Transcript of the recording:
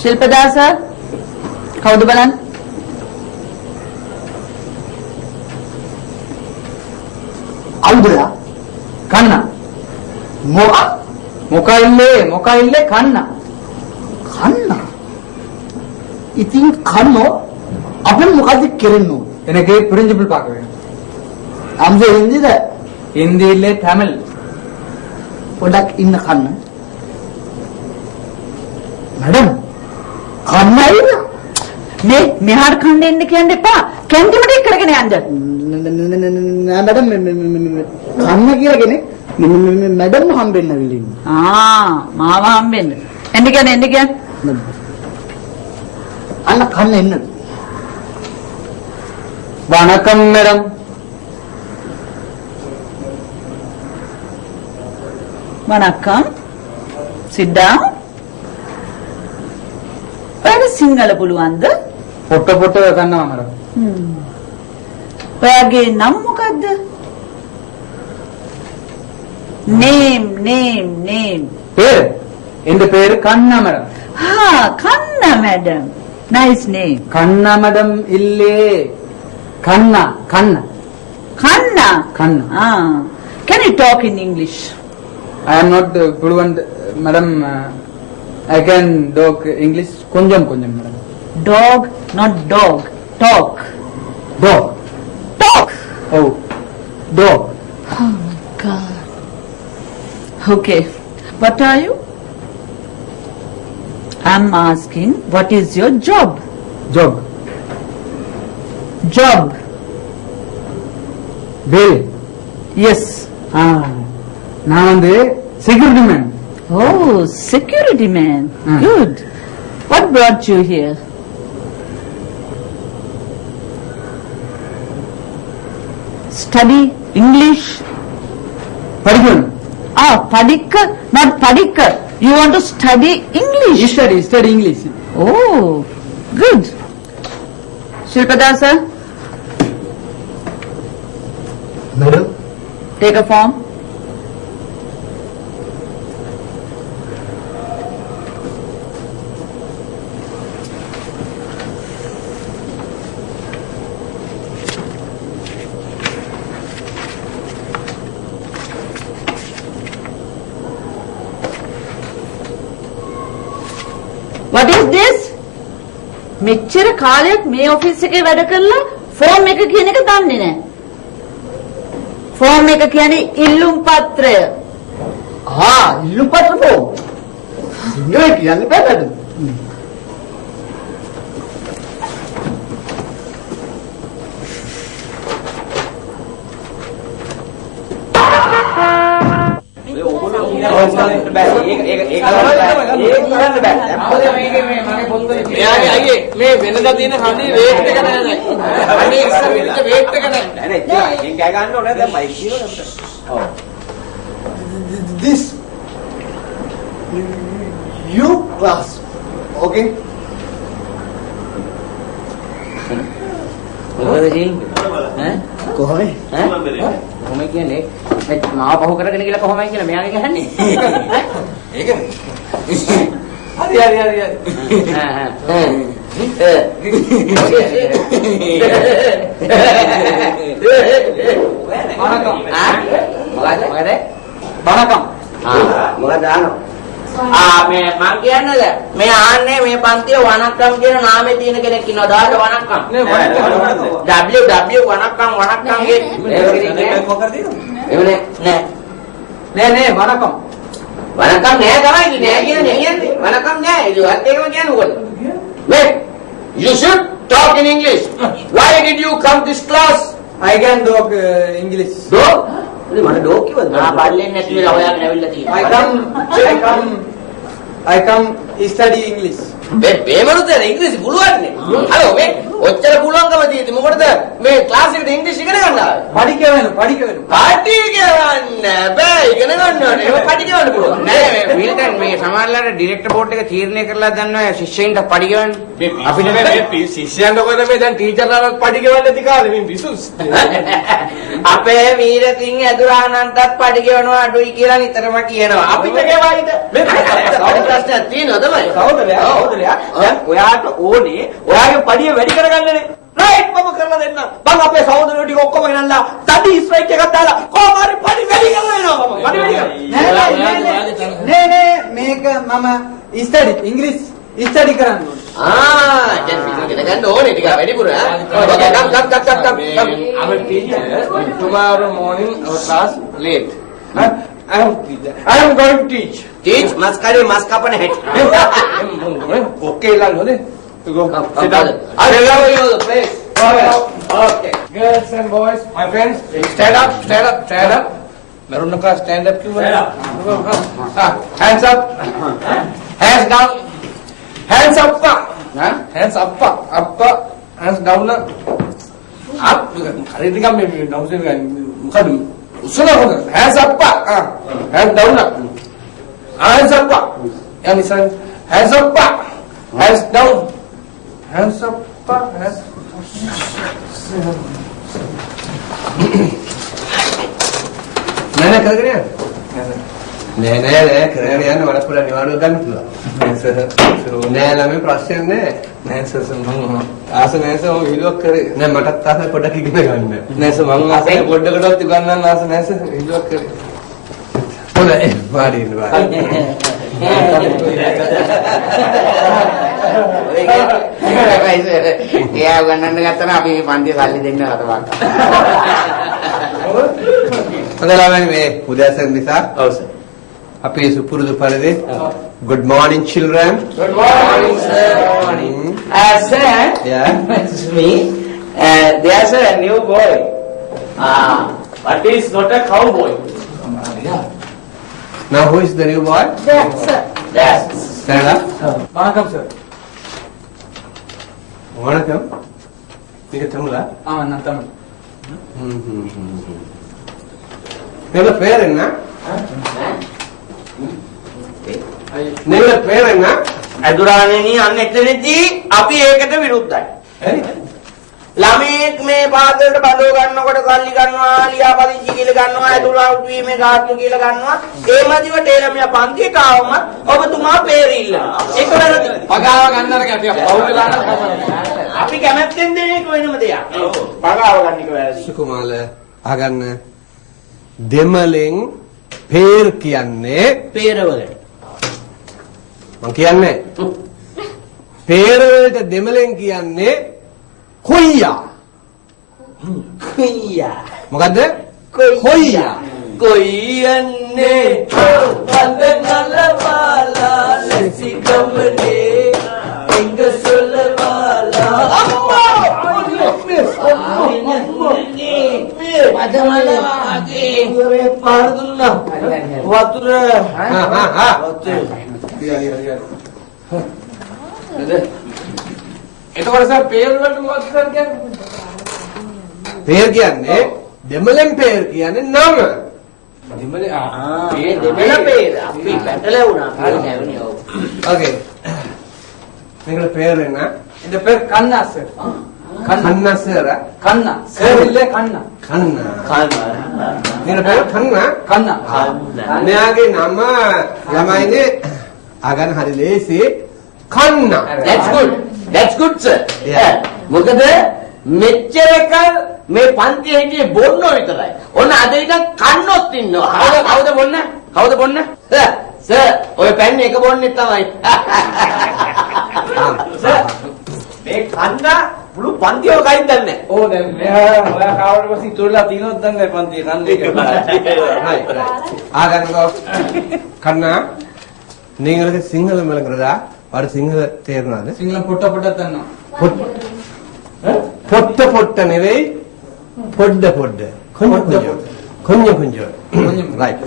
ශිල්පදාස කවුද බලන්න? අවුදලා කන්න මොකයිල්ලේ කන්න ඉතින් කන්නෝ අපෙන් මොකද කරන්නේ? எனக்கு பிரின்சிபல் பார்க்க வேணும். අම්සේ හින්දිද? ஹிந்தி இல்ல தமிழ். පොඩක් ඉන්න කන්න. මැඩම් කන්නයි මේ මෙහාට කන්න එන්න කියන්න එපා. කැන්ටිමට එක්කගෙන යන්න. නෑ මැඩම් කන්න කියලා කෙනෙක් මැඩම් හම්බෙන්න විලින්. මාව හම්බෙන්න. එන්න කියන්න. අන්න කන්න එන්න. வணக்கம் மேடம். வணக்கம். Sit down. ඔයාට සිංහල පුළුවන්ද? පොට ගන්නවා මඩම්. ඔයාගේ නම මොකද්ද? name. பேரு எந்த பேரு கண்ணா மேடம். கண்ணா madam. Nice name. கண்ணா மேடம் இல்லே கண்ணா. Can you talk in English? I am not fluent madam. I can talk English கொஞ்சம் madam. Dog, not dog. Talk. Dog. Oh, dog. Oh my God. Okay. What are you? I'm asking, what is your job? Job. Bill. Yes. நான் வந்து security man. Oh, security man. Good. What brought you here? Study English. படிக்கணும். Padikka, not padikka. You want to study English? Study English. Oh, good. Shilpadasa, madam take a form. What is this? මෙච්චර කාලයක් මේ office එකේ වැඩ කරලා form එක කියන එක දන්නේ නැහැ. ෆෝම් එක කියන්නේ ඉල්ලුම් පත්‍රය. ඉල්ලුම් පත්‍ර ෆෝම්. සිංහල කියන්නේ බෑ මැඩම්. මේ වෙනදා තියෙන කන්නේ වේට් එක නැහැ. අනේ ඉස්සර වෙච්ච වේට් එක නැහැ. නෑ ඒක කෑ ගන්න ඕනේ දැන් මයික් කියනකොට. ඔව්. This you class. Okay? කොහොමද කියන්නේ? කොහොමද? කොහොමද කියන්නේ? මාව පහු කරගෙන කියලා කොහොමයි කියලා මෙයාගෙන් අහන්නේ. ඒකද? හරි. මේ මං කියන්නද මේ ආන්නේ මේ පන්තිය වණක්කම් කියන නාමේ තියෙන කෙනෙක් ඉන්නවා දාන්න වණක්කම් W වණක්කම් මොකද එවනේ නෑ වණක්කම් නෑ තමයි නෑ කියන්නේ වණක්කම් නෑ ඒකත් ඒකම කියන්නේ මොකද wait you should talk in English why did you come this class I can talk English. dog මම ඩෝක් කිව්වද බල්ලෙන් නැති වෙලා ඔයාගෙන ඇවිල්ලා තියෙනවා I come study English. මේ මනුස්සයා ඉංග්‍රීසි පුළුවන් නේ. හලෝ මේ ඔච්චර පුළුවන්කම තියෙද්දි මොකටද මේ ක්ලාස් එකට ඉංග්‍රීසි ඉගෙන ගන්න ආවේ? படிக்க வேணும். පාටි ගන්න බෑ ඉගෙන ගන්න ගන්නවනේ. ඒක පඩි ගෙවන්න පුළුවන්. නෑ විල්ටන් මේ සමහරලාට ඩිරෙක්ටර් බෝඩ් එක තීරණය කරලා දන්නවා ශිෂ්‍යයින්ට පඩි ගෙවන්න. අපිට මේ ශිෂ්‍යයන්ට කොහෙද මේ දැන් ටීචර්ලාට පඩි ගෙවන්න ඇති කාලේ මේ විසුස්. අපේ වීරසිංහ ඇදුරානන්ටත් පඩි ගෙවනවා අඩුයි කියලා නිතරම කියනවා. අපිට ගෙවයිද? මේ ප්‍රශ්නයක් තියෙනවද බයි? සහෝදරයා දැන් ඔයාට ඕනේ ඔයාගේ පඩිය වැඩි කරගන්නනේ. රයිට් මම කරලා දෙන්නම්. මම අපේ සහෝදරයෝ ටික ඔක්කොම ගෙනල්ලා තඩි ස්ට්‍රයික් එකක් දාලා කොහොම හරි පඩි වැඩි කරලා එනවා මම. පඩි වැඩි කරලා. නෑ මේක මම ස්ටඩි ඉංග්‍රීසි ස්ටඩි කරන්න ඕනේ. දැන් ඉගෙන ගන්න ඕනේ ටික වැඩිපුර ඈ. ඔකේ come. Our teacher tomorrow morning our class late. I am going to teach. Teach maskare maskapane head. Okay la lode. To go sit down. I will allow you the place. Okay. Girls and boys, my friends, stand up. Naruna ka stand up kyun? Hands up. Hands down. Hands up. Hands up. Hands down. Up. Hari ini kan me down se kan usuna hoga. Hands up. Hands down. Hands up. Yani sen hands up. Hands down. Hands up. Hands. Nene කරගෙන යන්න. නෑ කරගෙන යන්න වඩා පුරා නිවාඩුව ගන්න පුළුවන්. නෑ ළමයි ප්‍රශ්න නෑ. නෑ සර් මම ආස නෑ සර් මම විලුවක් කරේ. නෑ මටත් ආසයි පොඩ්ඩක් ඉගෙන ගන්න. නෑ සර් මම ආසයි පොඩ්ඩකටවත් ඉගෙනන්න ආස නෑ සර් විලුවක් කරේ. හොඳයි වාඩි වෙන්න. එයා ගන්නන්න ගත්තා නම් අපි මේ පන්තිය සල්ලි දෙන්න හතවක්. හොඳයි ළමයි මේ උදෑසන නිසා ඔව් සර්. අපි සුපුරුදු පරිදි good morning children. Good morning sir. Sir, Yeah. excuse me. There's a new boy. But he is not a cowboy. Now who is the new boy? Yes. Stand up. வணக்கம் சார். வணக்கம். நீங்க தமிழா? ஆமா நான் தமிழ். உங்க பேர் என்ன? நீங்க பேர் என்ன? අදුරාණෙනි අන්න එතනදී අපි ඒකට විරුද්ධයි. ළමෙක් මේ පාසලට බඳව ගන්නකොට සල්ලි ගන්නවා, ලියාපදිංචි කියලා ගන්නවා, ඇදුරා උටුවීමේ කාර්තු කියලා ගන්නවා. ඒ මැදිවට ඒ ළමයා පන්තියට ආවම ඔබතුමා පේරිල්ලනවා. ඒක වැරදි. පගාව ගන්නර කැටිය පවුලලා අපි කැමැත්තෙන් දෙන එක වෙනම දෙයක්. පගාව ගන්න එක වැරදි. සුකුමාල අහගන්න. දෙමළෙන් පේර් කියන්නේ පේරවලට. මම කියන්නේ පේර් වලට දෙමළෙන් කියන්නේ කොයියා. කොයියා. මොකද්ද? කොයියා. කොයියන්නේ වන්දනලවාලා ලසිකම්නේ එංග සොල්ලවාලා අම්මා මදමලාගේ ඔරේ පාර දුන්නා වතුර එතකොට සර් පේල් වලට මොකක්ද සර් කියන්නේ? පේර් කියන්නේ දෙමළෙන් පේර් කියන්නේ නම. දෙමළේ මේ දෙමළ පේර අපි පැටලෙවුණා පේර නැවනේ ඔව්. Okay. මේකට පේර් එන්න. இந்த பேர் கண்ணா சார். කන්න සර්. கண்ணா சார் இல்ல கண்ணா. කන්න. කන්න. මේකට පේර් කන්න. கண்ணா. මෙයාගේ නම ළමයිනේ අගන හරි ලේසි කන්න. That's good sir. Yeah. මොකද මෙච්චර කල් මේ පන්තියේ හිටියේ බොන්නෝ විතරයි. ඔන්න අද ඉතින් කන්නොත් ඉන්නවා. කවුද බොන්න? සර් ඔය පෑන් එක බොන්නේ තමයි. සර් මේ කන්න මුළු පන්තියම කයින් දන්නේ. ඕ දැන් මෙයා ඔයා කාවට පස්සේ ඉතුරුලා තියනොත් දන්නේ පන්තිය කන්නේ කියලා. right. ආගන්නකෝ කන්න நீங்களுக்கு சிங்களம் விளங்குறதா? பாரு சிங்கள தேர்னாது. சிங்களம் பொட்ட பொட்ட தன்னோ. பொட்ட பொட்ட நிறை பொட்ட பொட்ட கொஞ்சம் கொஞ்சம் கொஞ்சம் கொஞ்சம் ரைட்